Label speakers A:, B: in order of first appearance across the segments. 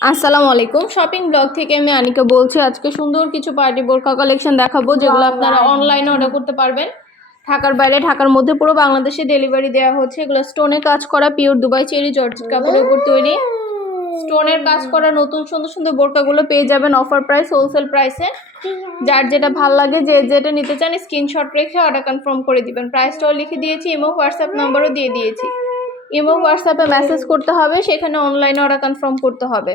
A: আসসালামু আলাইকুম। Shopping blog থেকে আমি আনিকা বলছি আজকে সুন্দর কিছু পার্টি বোরকা কালেকশন দেখাবো যেগুলো আপনারা অনলাইনে অর্ডার করতে পারবেন। ঢাকার বাইরে ঢাকার মধ্যে পুরো বাংলাদেশে ডেলিভারি দেওয়া হচ্ছে। এগুলো স্টোনে কাজ করা পিওর দুবাই চেরি জর্জেট কাপড়ের উপর তৈরি। স্টোনের কাজ করা নতুন সুন্দর সুন্দর বোরকাগুলো পেয়ে যাবেন অফার প্রাইস হোলসেল প্রাইসে যার যেটা ভালো লাগে যে যেটা নিতে চান স্ক্রিনশট রেখে অর্ডার কনফার্ম করে দিবেন। প্রাইসটাও লিখে দিয়েছি এবং হোয়াটসঅ্যাপ নাম্বারও দিয়ে দিয়েছি। এবং হোয়াটসঅ্যাপে মেসেজ করতে হবে, সেখানে অনলাইনে অর্ডার কনফার্ম করতে হবে।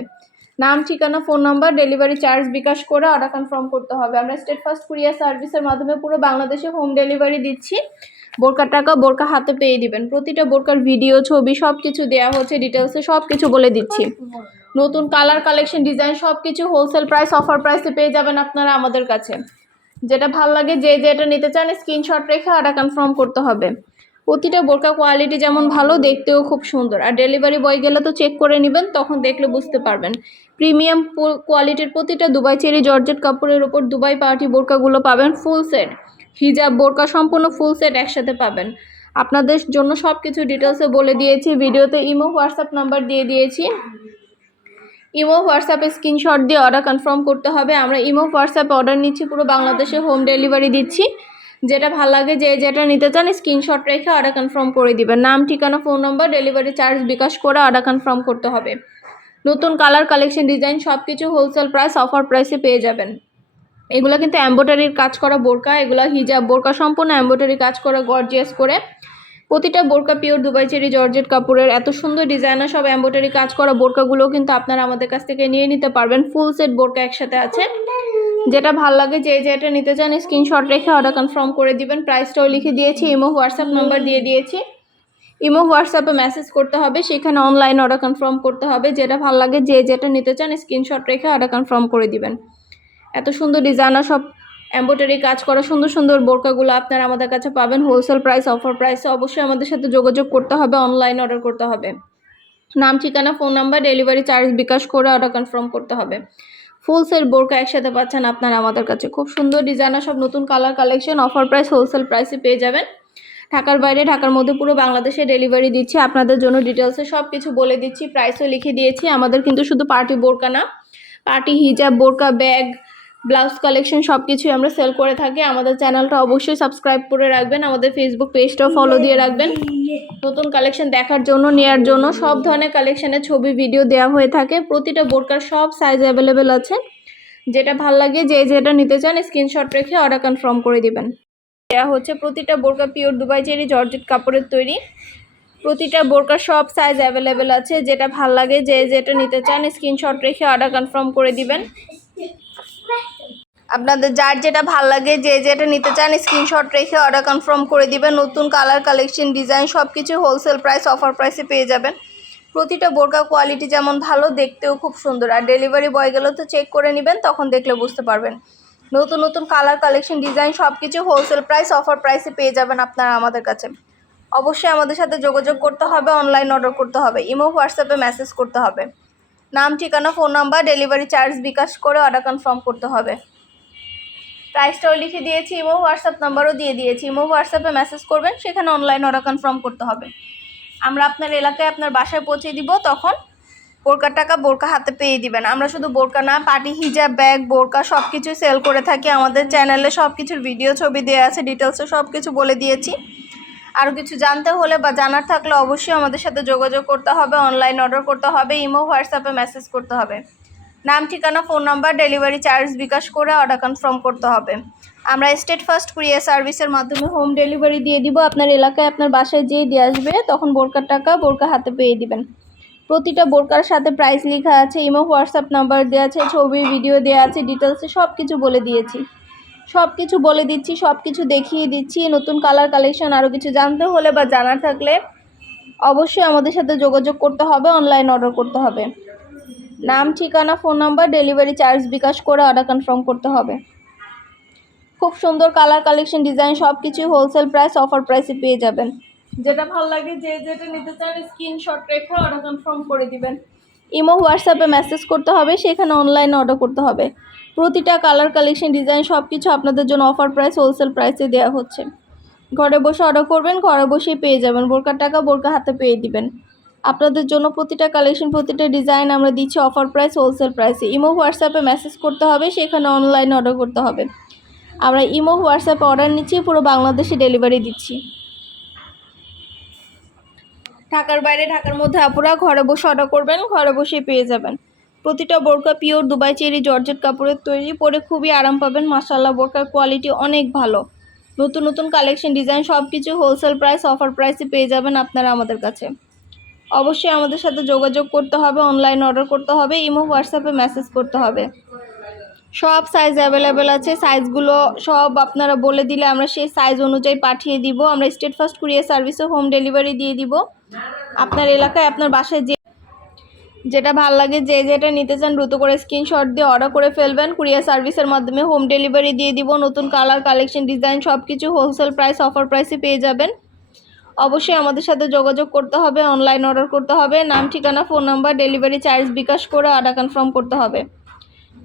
A: নাম, ঠিকানা phone number delivery charge bKash করে অর্ডার কনফার্ম করতে হবে। আমরা স্টেট ফার্স্ট কুরিয়ার সার্ভিসের মাধ্যমে পুরো বাংলাদেশে হোম ডেলিভারি দিচ্ছি। বোরকার টাকা বোরকা হাতে পেয়ে দিবেন। প্রতিটা বোরকার ভিডিও ছবি সব কিছু দেওয়া হচ্ছে ডিটেলসে সব কিছু বলে দিচ্ছি। নতুন কালার কালেকশন ডিজাইন সব কিছু হোলসেল প্রাইস অফার প্রাইসে পেয়ে যাবেন আপনারা আমাদের কাছে। যেটা ভালো লাগে যে যেটা নিতে চান স্ক্রিনশট রেখে অর্ডার কনফার্ম করতে হবে। প্রতিটা বোরকা কোয়ালিটি যেমন ভালো, দেখতেও খুব সুন্দর। আর ডেলিভারি বয় গেলে তো চেক করে নেবেন, তখন দেখলে বুঝতে পারবেন। প্রিমিয়াম কোয়ালিটির প্রতিটা দুবাই চেরি, জর্জেট কাপড়ের ওপর দুবাই পার্টি বোরকাগুলো পাবেন ফুল সেট হিজাব বোরকা সম্পূর্ণ ফুল সেট একসাথে পাবেন। আপনাদের জন্য সব কিছু ডিটেলসে বলে দিয়েছি, ভিডিওতে ইমো, হোয়াটসঅ্যাপ নাম্বার দিয়ে দিয়েছি। ইমো, হোয়াটসঅ্যাপে স্ক্রিনশট দিয়ে অর্ডার কনফার্ম করতে হবে। আমরা ইমো, হোয়াটসঅ্যাপে অর্ডার নিচ্ছি, পুরো বাংলাদেশে হোম ডেলিভারি দিচ্ছি। যেটা ভালো লাগে যে যেটা নিতে চান স্ক্রিনশট রেখে অর্ডার কনফার্ম করে দিবেন। নাম, ঠিকানা phone number delivery charge bKash করে অর্ডার কনফার্ম করতে হবে। নতুন কালার কালেকশন ডিজাইন সব কিছু হোলসেল প্রাইস অফার প্রাইসে পেয়ে যাবেন। এগুলো কিন্তু এম্ব্রয়ডারির কাজ করা বোরকা, এগুলো হিজাব বোরকা সম্পূর্ণ এম্ব্রয়ডারি কাজ করা গর্জিয়াস করে। প্রতিটা বোরকা পিওর দুবাই চেরি জর্জেট কাপড়ের এত সুন্দর ডিজাইনার সব এম্ব্রয়ডারি কাজ করা বোরকাগুলো কিন্তু আপনারা আমাদের কাছ থেকে নিয়ে নিতে পারবেন। ফুল সেট বোরকা একসাথে আছে। যেটা ভালো লাগে, যে যেটা নিতে চান স্ক্রিনশট রেখে অর্ডার কনফার্ম করে দিবেন। প্রাইসটাও লিখে দিয়েছি ইমো হোয়াটসঅ্যাপ নাম্বার দিয়ে দিয়েছি। ইমো হোয়াটসঅ্যাপে মেসেজ করতে হবে, সেখানে অনলাইন অর্ডার কনফার্ম করতে হবে। যেটা ভালো লাগে, যে যেটা নিতে চান স্ক্রিনশট রেখে অর্ডার কনফার্ম করে দিবেন। এত সুন্দর ডিজাইনার সব এম্ব্রয়ডারি কাজ করা, সুন্দর সুন্দর বোরকাগুলো আপনারা আমাদের কাছে পাবেন। হোলসেল প্রাইস অফার প্রাইসে অবশ্যই আমাদের সাথে যোগাযোগ করতে হবে অনলাইন অর্ডার করতে হবে। নাম, ঠিকানা phone number delivery charge bKash করে অর্ডার কনফার্ম করতে হবে। ফুল সেট বোরকা একসাথে পাচ্ছেন আপনারা আমাদের কাছে। খুব সুন্দর ডিজাইনার সব নতুন colour collection offer price wholesale প্রাইসে পেয়ে যাবেন। ঢাকার বাইরে, ঢাকার মধ্যে পুরো বাংলাদেশে ডেলিভারি দিচ্ছি। আপনাদের জন্য ডিটেলসে সব কিছু বলে দিচ্ছি প্রাইসও লিখে দিয়েছি। আমাদের কিন্তু শুধু পার্টি বোরকা না পার্টি হিজাব বোরকা ব্যাগ ব্লাউজ কালেকশন সব কিছুই আমরা সেল করে থাকি। আমাদের চ্যানেলটা অবশ্যই সাবস্ক্রাইব করে রাখবেন। আমাদের ফেসবুক পেজটাও ফলো দিয়ে রাখবেন। নতুন কালেকশন দেখার জন্য নেওয়ার জন্য সব ধরনের কালেকশনের ছবি ভিডিও দেওয়া হয়ে থাকে। প্রতিটা বোরকার সব সাইজ অ্যাভেলেবেল আছে। যেটা ভালো লাগে, যে যেটা নিতে চান স্ক্রিনশট রেখে অর্ডার কনফার্ম করে দিবেন। দেওয়া হচ্ছে প্রতিটা বোরকা পিওর দুবাই চেরি জর্জেট কাপড়ের তৈরি। প্রতিটা বোরকার সব সাইজ অ্যাভেলেবেল আছে। যেটা ভালো লাগে, যে যেটা নিতে চান স্ক্রিনশট রেখে অর্ডার কনফার্ম করে দিবেন। আপনাদের যার যেটা ভালো লাগে, যে যেটা নিতে চান স্ক্রিনশট রেখে অর্ডার কনফার্ম করে দিবেন। নতুন কালার কালেকশন ডিজাইন সব কিছু হোলসেল প্রাইস অফার প্রাইসে পেয়ে যাবেন। প্রতিটা বোরকা কোয়ালিটি যেমন ভালো, দেখতেও খুব সুন্দর। আর ডেলিভারি বয় গেলেও তো চেক করে নেবেন, তখন দেখলে বুঝতে পারবেন। নতুন নতুন কালার কালেকশন ডিজাইন সব কিছু হোলসেল প্রাইস অফার প্রাইসে পেয়ে যাবেন আপনারা আমাদের কাছে। অবশ্যই আমাদের সাথে যোগাযোগ করতে হবে অনলাইন অর্ডার করতে হবে, ইমো, হোয়াটসঅ্যাপে মেসেজ করতে হবে। নাম, ঠিকানা, phone number, delivery charge bKash করে অর্ডার কনফার্ম করতে হবে। প্রাইসটাও লিখে দিয়েছি, ইমো হোয়াটসঅ্যাপ নাম্বারও দিয়ে দিয়েছি। ইমো হোয়াটসঅ্যাপে মেসেজ করবেন, সেখানে অনলাইন অর্ডার কনফার্ম করতে হবে। আমরা আপনার এলাকায় আপনার বাসায় পৌঁছে দিব, তখন বোরকার টাকা বোরকা হাতে পেয়ে দিবেন। আমরা শুধু বোরকা না পার্টি হিজাব, ব্যাগ, বোরকা সব কিছু সেল করে থাকি। আমাদের চ্যানেলে সব কিছুর ভিডিও ছবি দেওয়া আছে ডিটেলসে সব কিছু বলে দিয়েছি। আরও কিছু জানতে হলে বা জানার থাকলে অবশ্যই আমাদের সাথে যোগাযোগ করতে হবে অনলাইন অর্ডার করতে হবে ইমো হোয়াটসঅ্যাপে মেসেজ করতে হবে। নাম, ঠিকানা phone number delivery charge bKash করে অর্ডার কনফার্ম করতে হবে। আমরা স্টেট ফার্স্ট কুরিয়ার সার্ভিসের মাধ্যমে হোম ডেলিভারি দিয়ে দিব। আপনার এলাকায় আপনার বাসায় যেয়ে দিয়ে আসবে, তখন বোরকার টাকা বোরকা হাতে পেয়ে দিবেন। প্রতিটা বোরকার সাথে প্রাইস লেখা আছে ইমো হোয়াটসঅ্যাপ নাম্বার দেওয়া আছে, ছবি ভিডিও দেওয়া আছে ডিটেলসে সব কিছু বলে দিয়েছি। সব কিছু বলে দিচ্ছি সব কিছু দেখিয়ে দিচ্ছি নতুন কালার কালেকশন আরও কিছু জানতে হলে বা জানার থাকলে অবশ্যই আমাদের সাথে যোগাযোগ করতে হবে অনলাইন অর্ডার করতে হবে। নাম ঠিকানা phone number delivery charge bKash করে অর্ডার কনফার্ম করতে হবে। খুব সুন্দর কালার কালেকশন ডিজাইন সব কিছুই হোলসেল প্রাইস অফার প্রাইসে পেয়ে যাবেন। যেটা ভালো লাগে যে যেটা নিতে চান স্ক্রিনশট রেখে অর্ডার কনফার্ম করে দিবেন। ইমো হোয়াটসঅ্যাপে মেসেজ করতে হবে সেখানে অনলাইনে অর্ডার করতে হবে। প্রতিটা কালার কালেকশন ডিজাইন সব কিছু আপনাদের জন্য অফার প্রাইস হোলসেল প্রাইসে দেওয়া হচ্ছে। ঘরে বসে অর্ডার করবেন, ঘরে বসেই পেয়ে যাবেন। বোরকার টাকা বোরকা হাতে পেয়ে দিবেন। আপনাদের জন্য প্রতিটা কালেকশন প্রতিটা ডিজাইন আমরা দিচ্ছি অফার প্রাইস হোলসেল প্রাইসে ইমো হোয়াটসঅ্যাপে মেসেজ করতে হবে, সেখানে অনলাইন অর্ডার করতে হবে। আমরা ইমো হোয়াটসঅ্যাপে অর্ডার নিচ্ছি, পুরো বাংলাদেশে ডেলিভারি দিচ্ছি। ঢাকার বাইরে, ঢাকার মধ্যে আপুরা ঘরে বসে অর্ডার করবেন, ঘরে বসে পেয়ে যাবেন। প্রতিটা বোরকা পিওর দুবাই চেরি জর্জেট কাপড়ের তৈরি পরে খুবই আরাম পাবেন। মাসাল্লাহ বোরকার কোয়ালিটি অনেক ভালো। নতুন নতুন কালেকশন, ডিজাইন সব কিছু হোলসেল প্রাইস, অফার প্রাইসে পেয়ে যাবেন আপনারা আমাদের কাছে। অবশ্যই আমাদের সাথে যোগাযোগ করতে হবে, অনলাইন অর্ডার করতে হবে, ইমো, হোয়াটসঅ্যাপে মেসেজ করতে হবে। সব সাইজ অ্যাভেলেবেল আছে, সাইজগুলো সব আপনারা বলে দিলে আমরা সেই সাইজ অনুযায়ী পাঠিয়ে দিব। আমরা স্টেট ফার্স্ট কুরিয়ার সার্ভিসে হোম ডেলিভারি দিয়ে দিব। আপনার এলাকায়, আপনার বাসায় যে যেটা ভালো লাগে যে যেটা নিতে চান দ্রুত করে স্ক্রিনশট দিয়ে অর্ডার করে ফেলবেন। কুরিয়ার সার্ভিসের মাধ্যমে হোম ডেলিভারি দিয়ে দিব। নতুন কালার কালেকশন ডিজাইন সব কিছু হোলসেল প্রাইস অফার প্রাইসে পেয়ে যাবেন। অবশ্যই আমাদের সাথে যোগাযোগ করতে হবে অনলাইন অর্ডার করতে হবে। নাম, ঠিকানা phone number delivery charge bKash করে অর্ডার কনফার্ম করতে হবে।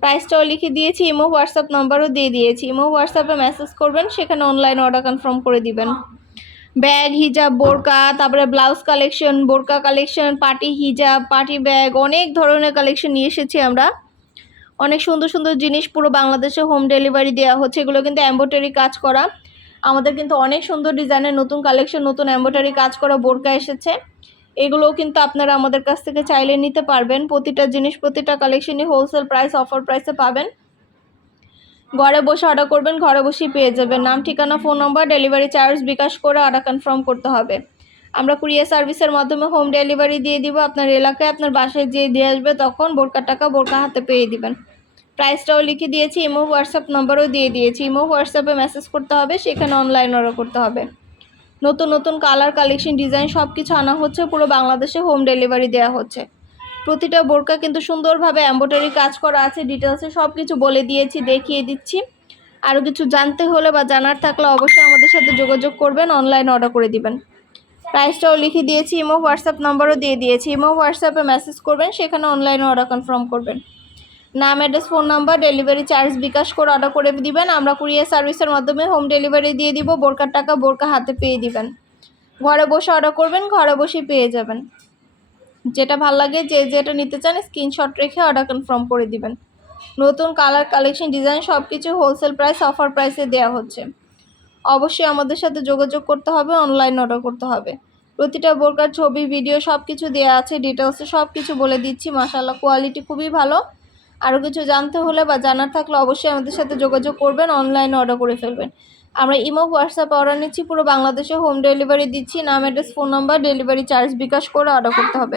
A: প্রাইসটাও লিখে দিয়েছি ইমো হোয়াটসঅ্যাপ নাম্বারও দিয়ে দিয়েছি। ইমো হোয়াটসঅ্যাপে মেসেজ করবেন, সেখানে অনলাইন অর্ডার কনফার্ম করে দিবেন। ব্যাগ, হিজাব, বোরকা, তারপরে ব্লাউজ কালেকশন, বোরকা কালেকশন পার্টি হিজাব পার্টি ব্যাগ, অনেক ধরনের কালেকশন নিয়ে এসেছি আমরা। অনেক সুন্দর সুন্দর জিনিস পুরো বাংলাদেশে হোম ডেলিভারি দেওয়া হচ্ছে, এগুলো কিন্তু এম্ব্রয়ডারি কাজ করা। আমাদের কিন্তু অনেক সুন্দর ডিজাইনের নতুন কালেকশন, নতুন এম্ব্রয়ডারি কাজ করা বোরকা এসেছে। এগুলোও কিন্তু আপনারা আমাদের কাছ থেকে চাইলে নিতে পারবেন। প্রতিটা জিনিস, প্রতিটা কালেকশনই হোলসেল প্রাইস অফার প্রাইসে পাবেন। ঘরে বসে অর্ডার করবেন, ঘরে বসেই পেয়ে যাবেন। নাম, ঠিকানা phone number delivery charge bKash করে অর্ডার কনফার্ম করতে হবে। আমরা কুরিয়ার সার্ভিসের মাধ্যমে হোম ডেলিভারি দিয়ে দিব। আপনার এলাকায় আপনার বাসায় যেয়ে দিয়ে আসবে তখন বোরকার টাকা বোরকা হাতে পেয়ে দিবেন। প্রাইসটাও লিখে দিয়েছি ইমো হোয়াটসঅ্যাপ নাম্বারও দিয়ে দিয়েছি। ইমো হোয়াটসঅ্যাপে মেসেজ করতে হবে, সেখানে অনলাইন অর্ডার করতে হবে। নতুন নতুন কালার কালেকশন ডিজাইন সব কিছু আনা হচ্ছে, পুরো বাংলাদেশে হোম ডেলিভারি দেওয়া হচ্ছে। প্রতিটা বোরকা কিন্তু সুন্দরভাবে এম্ব্রয়ডারি কাজ করা আছে ডিটেলসে সব কিছু বলে দিয়েছি, দেখিয়ে দিচ্ছি। আরও কিছু জানতে হলে বা জানার থাকলে অবশ্যই আমাদের সাথে যোগাযোগ করবেন অনলাইন অর্ডার করে দিবেন। প্রাইসটাও লিখে দিয়েছি, ইমো, হোয়াটসঅ্যাপ নাম্বারও দিয়ে দিয়েছি। ইমো, হোয়াটসঅ্যাপে মেসেজ করবেন, সেখানে অনলাইনে অর্ডার কনফার্ম করবেন। নাম address phone number delivery charge bKash করে অর্ডার করে দিবেন। আমরা কুরিয়ার সার্ভিসের মাধ্যমে হোম ডেলিভারি দিয়ে দিব, বোরকার টাকা বোরকা হাতে পেয়ে দিবেন। ঘরে বসে অর্ডার করবেন, ঘরে বসেই পেয়ে যাবেন। যেটা ভালো লাগে, যে যেটা নিতে চান স্ক্রিনশট রেখে অর্ডার কনফার্ম করে দিবেন। নতুন কালার কালেকশন ডিজাইন সব কিছু হোলসেল প্রাইস অফার প্রাইসে দেওয়া হচ্ছে। অবশ্যই আমাদের সাথে যোগাযোগ করতে হবে অনলাইন অর্ডার করতে হবে। প্রতিটা বোরকার ছবি ভিডিও সব কিছু দেওয়া আছে ডিটেলসে সব কিছু বলে দিচ্ছি। মাসাল্লাহ কোয়ালিটি খুবই ভালো। আরও কিছু জানতে হলে বা জানার থাকলে অবশ্যই আমাদের সাথে যোগাযোগ করবেন অনলাইনে অর্ডার করে ফেলবেন। আমরা ইমো, হোয়াটসঅ্যাপ অর্ডার নিচ্ছি, পুরো বাংলাদেশে হোম ডেলিভারি দিচ্ছি। নাম address phone number delivery charge bKash করে অর্ডার করতে হবে।